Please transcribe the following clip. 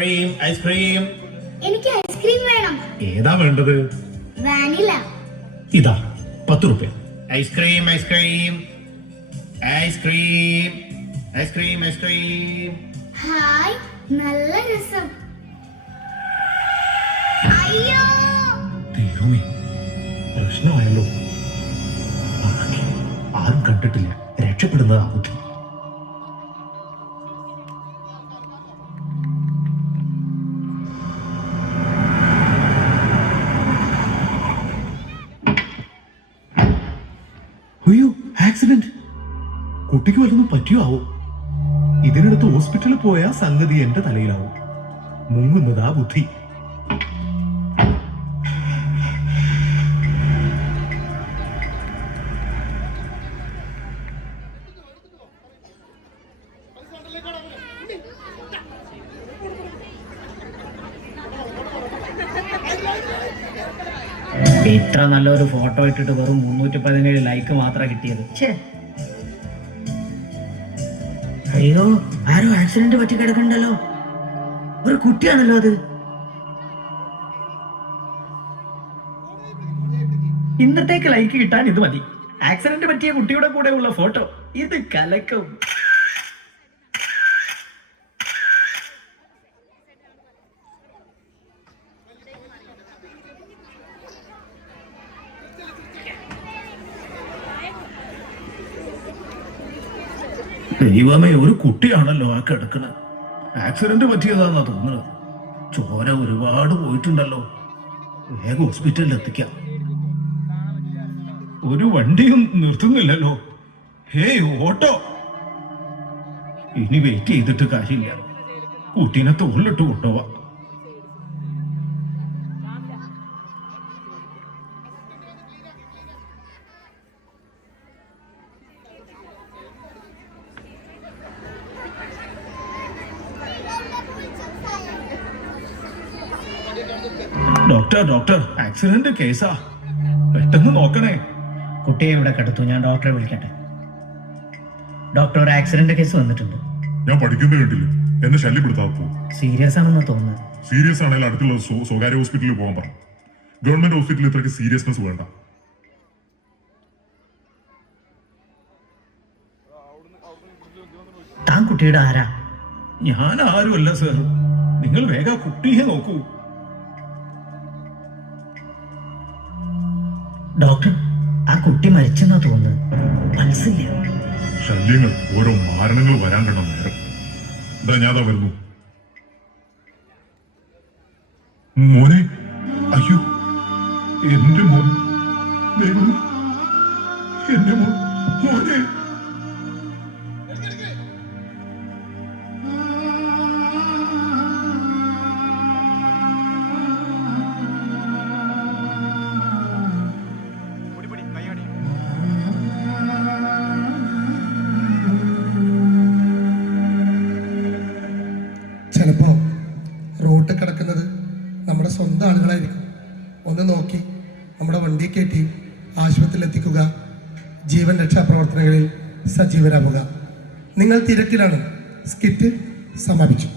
Ice cream. എനിക്ക് ice cream വേണം. ഏതാ വേണ്ടത്? വാനില. ഇതാ 10 രൂപ. Ice cream ice cream ice cream ice cream ice cream. Hi, നല്ല രസം. അയ്യോ, ദൈവമേ, പ്രശ്നമായല്ലോ. ആരും കണ്ടിട്ടില്ല, രക്ഷപ്പെടുന്നതാ ബുദ്ധി. അയ്യോ, ആക്സിഡന്റ്. കുട്ടിക്ക് വല്ലതും പറ്റിയോ ആവോ? ഇതിനടുത്ത് ഹോസ്പിറ്റലിൽ പോയാ സംഗതി എന്റെ തലയിലാവും. മുങ്ങുന്നതാ ബുദ്ധി. ഇത്ര നല്ലൊരു ഫോട്ടോ ഇട്ടിട്ട് വെറും 317 ലൈക്ക് മാത്രം കിട്ടിയത്. അയ്യോ, ആരോ ആക്സിഡന്റ് പറ്റി കിടക്കണ്ടല്ലോ. ഒരു കുട്ടിയാണല്ലോ അത്. ഇന്നത്തേക്ക് ലൈക്ക് കിട്ടാൻ ഇത് മതി. ആക്സിഡന്റ് പറ്റിയ കുട്ടിയുടെ കൂടെ ഉള്ള ഫോട്ടോ. ഇത് കലക്കും. ദൈവമേ, ഒരു കുട്ടിയാണല്ലോ ആ കിടക്കുന്നത്. ആക്സിഡന്റ് പറ്റിയതാന്നാ തോന്നുന്നത്. ചോര ഒരുപാട് പോയിട്ടുണ്ടല്ലോ. വേഗം ഹോസ്പിറ്റലിൽ എത്തിക്കാം. ഒരു വണ്ടിയും നിർത്തുന്നില്ലല്ലോ. ഹേയ് ഓട്ടോ, ഇനി വെയിറ്റ് ചെയ്തിട്ട് കാര്യമില്ല. കുട്ടീനെ തോളിലിട്ട് കൊണ്ടുപോവാ. ഡോക്ടർ, ആക്സിഡന്റ് കേസാ, പെട്ടെന്ന് നോക്കണേ. കുട്ടിയെ ഇവിടെ കിടത്തു, ഞാൻ ഡോക്ടറെ വിളിക്കട്ടെ. ഡോക്ടർ, ഒരു ആക്സിഡന്റ് കേസ് വന്നിട്ടുണ്ട്. ഞാൻ പഠിക്കുന്നത് കേട്ടില്ല, എന്നെ ശല്യപ്പെടുത്താപ്പോ. സീരിയസ് ആണെന്ന് തോന്നുന്നു. സീരിയസ് ആണെങ്കിൽ അടുത്തുള്ള സ്വകാര്യ ഹോസ്പിറ്റലിൽ പോകാൻ പറഞ്ഞു. ഗവൺമെന്റ് ഹോസ്പിറ്റലിൽ ഇത്രയ്ക്ക് സീരിയസ്നെസ് വേണ്ട. താൻ കുട്ടിയുടെ ആരാ? ഞാൻ ആരുമല്ല സർ. നിങ്ങൾ വേഗം കുട്ടിയെ നോക്കൂ. ഡോക്ടർ, ആ കുട്ടി മരിച്ചെന്നാ തോന്നുന്നത്. പൾസില്ല. ശല്യങ്ങൾ, ഓരോ മാരണങ്ങൾ വരാൻ കണ്ട നേരം. ഇതാ ഞാതാ വരുന്നു. മോനെ, അയ്യോ, എന്റെ മോൻ. ദൈവം, എന്റെ മോൻ. മോനെ, ചിലപ്പോ റോട്ടിൽ കിടക്കുന്നത് നമ്മുടെ സ്വന്തം ആളുകളായിരിക്കും. ഒന്ന് നോക്കി നമ്മുടെ വണ്ടി കയറ്റി ആശുപത്രിയിൽ എത്തിക്കുക. ജീവൻ രക്ഷാ പ്രവർത്തനങ്ങളിൽ സജീവരാകുക. നിങ്ങൾ തിരക്കിലാണ്. സ്കിറ്റ് സമാപിച്ചു.